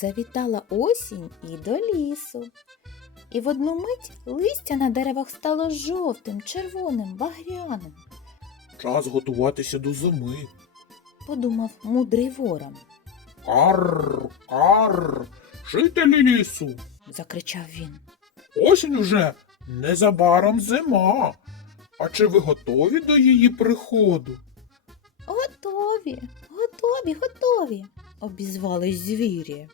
Завітала осінь і до лісу. І в одну мить листя на деревах стало жовтим, червоним, багряним, Час готуватися до зими. подумав мудрий ворон. Карр, карр, жителі лісу. Закричав він. Осінь уже незабаром зима. А чи ви готові до її приходу? Готові, готові, готові, обізвались звірі.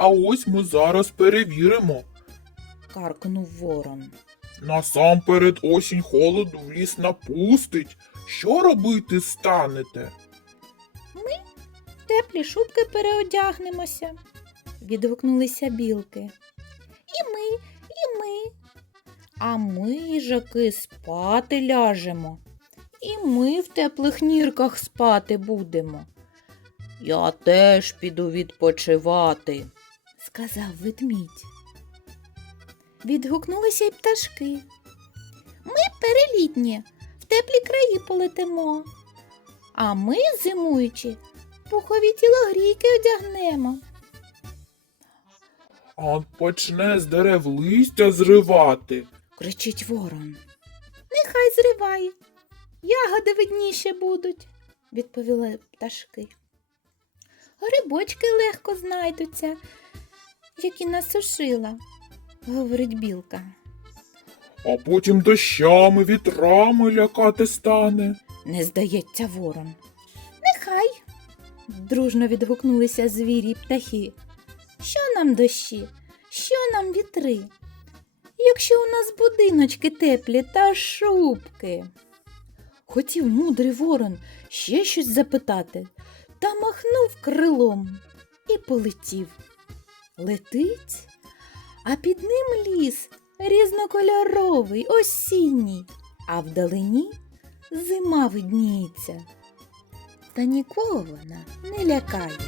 А ось ми зараз перевіримо. Каркнув ворон. Насамперед осінь холоду в ліс напустить. Що робити станете? В теплі шубки переодягнемося. Відгукнулися білки. І ми, і ми. А ми, їжаки, спати ляжемо. І ми в теплих нірках спати будемо. Я теж піду відпочивати, сказав ведмідь. Відгукнулися й пташки. Ми перелітні, в теплі краї полетимо. А ми, зимуючи, пухові тілогрійки одягнемо. А почне з дерев листя зривати. кричить ворон. Нехай зриває. Ягоди видніше будуть, відповіли пташки. Грибочки легко знайдуться, які насушила, говорить білка. А потім дощами, вітрами лякати стане. Не здається ворон. Нехай. дружно відгукнулися звірі й птахи. Що нам дощі? Що нам вітри? Якщо у нас будиночки теплі та шубки. Хотів мудрий ворон ще щось запитати, та махнув крилом і полетів. Летить, а під ним ліс різнокольоровий, осінній, а вдалині зима видніється. Та нікого вона не лякає.